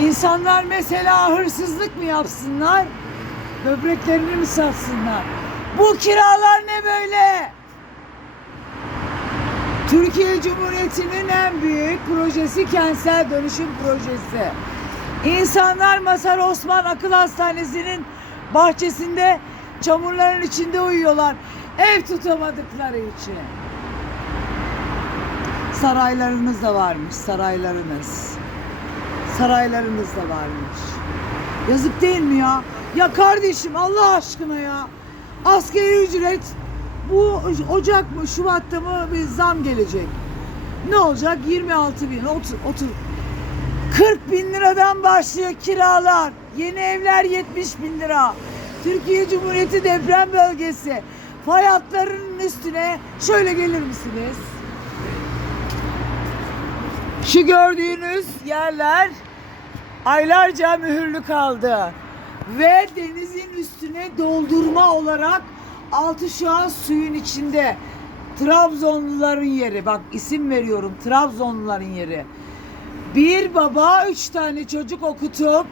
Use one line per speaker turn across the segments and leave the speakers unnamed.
İnsanlar mesela hırsızlık mı yapsınlar? Böbreklerini mi satsınlar? Bu kiralar ne böyle? Türkiye Cumhuriyeti'nin en büyük projesi kentsel dönüşüm projesi. İnsanlar Masar Osman Akıl Hastanesi'nin bahçesinde çamurların içinde uyuyorlar. Ev tutamadıkları için. Saraylarınız da varmış, saraylarınız. Saraylarınız da varmış. Yazık değil mi ya? Ya kardeşim Allah aşkına ya. Askeri ücret bu Ocak mı Şubat'ta mı bir zam gelecek. Ne olacak? 26 bin, 30, 30 40 bin liradan başlıyor kiralar. Yeni evler 70 bin lira. Türkiye Cumhuriyeti deprem bölgesi. Fay üstüne şöyle gelir misiniz? Şu gördüğünüz yerler aylarca mühürlü kaldı. Ve denizin üstüne doldurma olarak altı şu an suyun içinde. Trabzonluların yeri. Bak isim veriyorum. Trabzonluların yeri. Bir baba üç tane çocuk okutup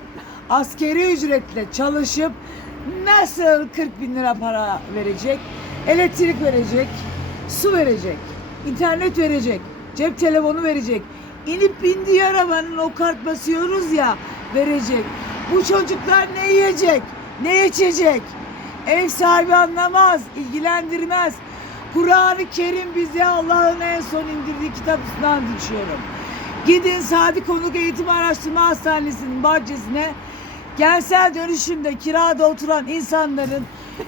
askeri ücretle çalışıp nasıl 40 bin lira para verecek? Elektrik verecek, su verecek, internet verecek, cep telefonu verecek. İnip bindiği arabanın o kart basıyoruz ya verecek. Bu çocuklar ne yiyecek, ne içecek? Ev sahibi anlamaz, ilgilendirmez. Kur'an-ı Kerim bize Allah'ın en son indirdiği kitapçısından düşüyorum. Gidin Sadi Konuk Eğitim Araştırma Hastanesi'nin bahçesine kentsel dönüşümde kirada oturan insanların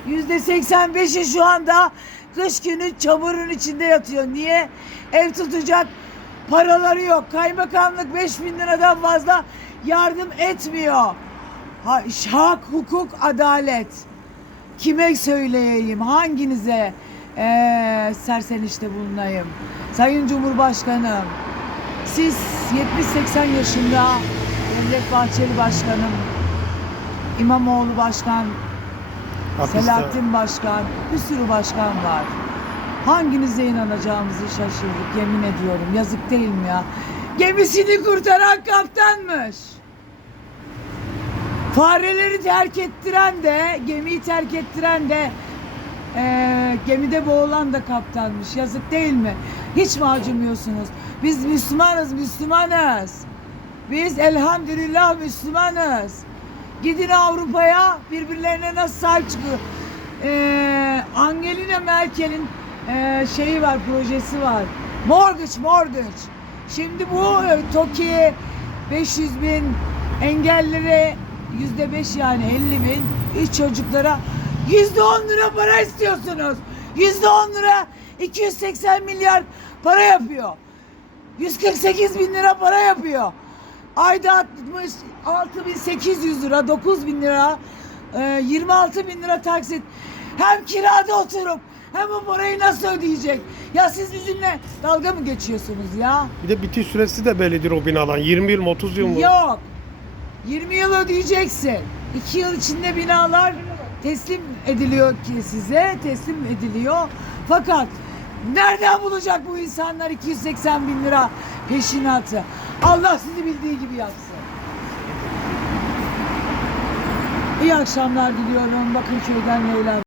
yüzde 85'i şu anda kış günü çamurun içinde yatıyor. Niye? Ev tutacak paraları yok. Kaymakamlık 5 bin liradan fazla yardım etmiyor. Ha, hak, hukuk, adalet. Kime söyleyeyim? Hanginize eee sersenişte bulunayım? Sayın Cumhurbaşkanım, siz 70-80 yaşında Devlet Bahçeli Başkanım, İmamoğlu Başkan,
Hapiste.
Selahattin Başkan, bir sürü başkan var. Hanginize inanacağımızı şaşırdık yemin ediyorum. Yazık değil mi ya? Gemisini kurtaran kaptanmış. Fareleri terk ettiren de, gemiyi terk ettiren de eee, gemide boğulan da kaptanmış. Yazık değil mi? Hiç mi acımıyorsunuz? Biz Müslümanız, Müslümanız. Biz elhamdülillah Müslümanız. Gidin Avrupa'ya birbirlerine nasıl sahip çıkıyor. Ee, Angelina Merkel'in e, şeyi var, projesi var. Mortgage, mortgage. Şimdi bu e, TOKİ 500 bin engellilere yüzde beş yani 50 bin üç çocuklara yüzde on lira para istiyorsunuz. Yüzde on lira 280 milyar para yapıyor. 148 bin lira para yapıyor. Ayda 66.800 lira, 9 bin lira, e, 26 bin lira taksit. Hem kirada oturup hem bu parayı nasıl ödeyecek? Ya siz bizimle dalga mı geçiyorsunuz ya?
Bir de bitiş süresi de bellidir o binadan. 20 yıl mı 30 yıl mı?
Yok. 20 yıl ödeyeceksin. 2 yıl içinde binalar teslim ediliyor ki size, teslim ediliyor. Fakat nereden bulacak bu insanlar 280 bin lira peşinatı? Allah sizi bildiği gibi yapsın. İyi akşamlar diliyorum. Bakırköy'den Leyla.